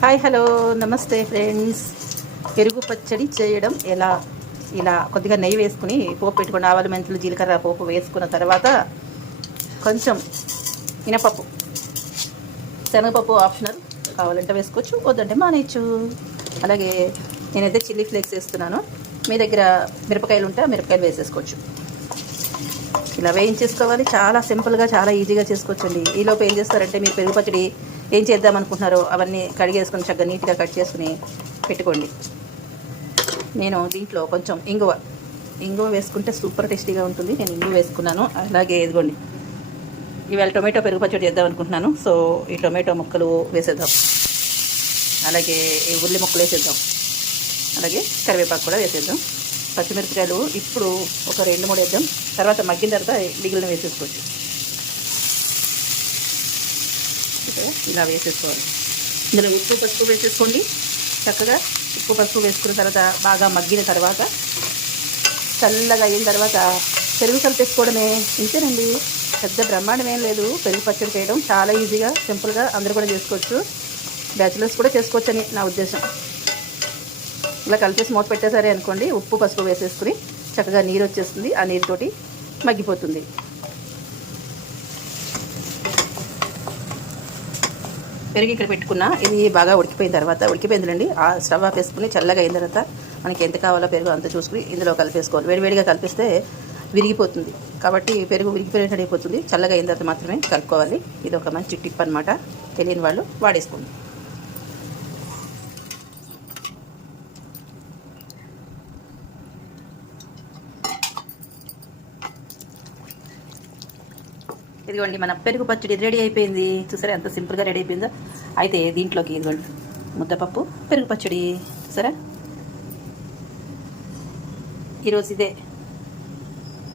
Hi hello నమస్తే friends. పెరుగు పచ్చడి చేయడం ఎలా? ఇలా కొద్దిగా నెయ్యి వేసుకుని పోపు పెట్టుకుని ఆవాలు మెంతులు జీలకర్ర పోపు వేసుకున్న తర్వాత కొంచెం మినపప్పు శనగపప్పు ఆప్షనల్, కావాలంటే వేసుకోవచ్చు, వద్దంటే మానేయచ్చు. అలాగే నేనైతే చిల్లీ ఫ్లేక్స్ వేస్తున్నాను. మీ దగ్గర మిరపకాయలు ఉంటే మిరపకాయలు వేసేసుకోవచ్చు. ఇలా వేయించేసుకోవాలి. చాలా సింపుల్గా చాలా ఈజీగా చేసుకోవచ్చండి. ఈలోపు ఏం చేస్తారంటే మీరు పెరుగు పచ్చడి ఏం చేద్దాం అనుకుంటున్నారో అవన్నీ కడిగేసుకొని చక్కగా నీట్గా కట్ చేసుకుని పెట్టుకోండి. నేను దీంట్లో కొంచెం ఇంగువ వేసుకుంటే సూపర్ టేస్టీగా ఉంటుంది. నేను ఇంగువ వేసుకున్నాను. అలాగే ఇదిగోండి, ఇవాళ టొమాటో పెరుగు పచ్చడి చేద్దాం అనుకుంటున్నాను. సో ఈ టొమాటో ముక్కలు వేసేద్దాం, అలాగే ఈ ఉల్లి ముక్కలు వేసేద్దాం, అలాగే కరివేపాకు కూడా వేసేద్దాం. పచ్చిమిరపకాయలు ఇప్పుడు ఒక 2-3 వేద్దాం. తర్వాత మగ్గిన తర్వాత మిగిలిన వేసేసుకోవచ్చు. ఇలా వేసేసుకోవాలి. ఇందులో ఉప్పు పసుపు వేసేసుకోండి. చక్కగా ఉప్పు పసుపు వేసుకున్న తర్వాత బాగా మగ్గిన తర్వాత చల్లగా అయిన తర్వాత పెరుగు కలిపేసుకోవడమే. ఇంతేనండి, పెద్ద బ్రహ్మాండం ఏం లేదు. పెరుగు పచ్చడి చేయడం చాలా ఈజీగా సింపుల్గా అందరూ కూడా చేసుకోవచ్చు. బ్యాచిలర్స్ కూడా చేసుకోవచ్చు అని నా ఉద్దేశం. ఇలా కలిపేసి మూత పెట్టేసరే అనుకోండి, ఉప్పు పసుపు వేసేసుకుని చక్కగా నీరు వచ్చేస్తుంది. ఆ నీరుతోటి మగ్గిపోతుంది. పెరిగి ఇక్కడ పెట్టుకున్న ఇది బాగా ఉడికిపోయిన తర్వాత ఉడికిపోయిందండి. ఆ స్టవ్ ఆపేసుకుని చల్లగా అయిన తర్వాత మనకి ఎంత కావాలో పెరుగు అంత చూసుకుని ఇందులో కలిపేసుకోవాలి. వేడివేడిగా కలిపిస్తే విరిగిపోతుంది. కాబట్టి పెరుగు విరిగిపోయినట్టు అయిపోతుంది. చల్లగా అయిన తర్వాత మాత్రమే కలుపుకోవాలి. ఇది ఒక మంచి టిప్ అనమాట. తెలియని వాళ్ళు వాడేసుకోండి. ఇదిగోండి, మన పెరుగు పచ్చడి రెడీ అయిపోయింది. చూసారా ఎంత సింపుల్గా రెడీ అయిపోయిందో. అయితే దీంట్లోకి ఇదిగోండి ముద్దపప్పు పెరుగు పచ్చడి. చూసారా, ఈరోజు ఇదే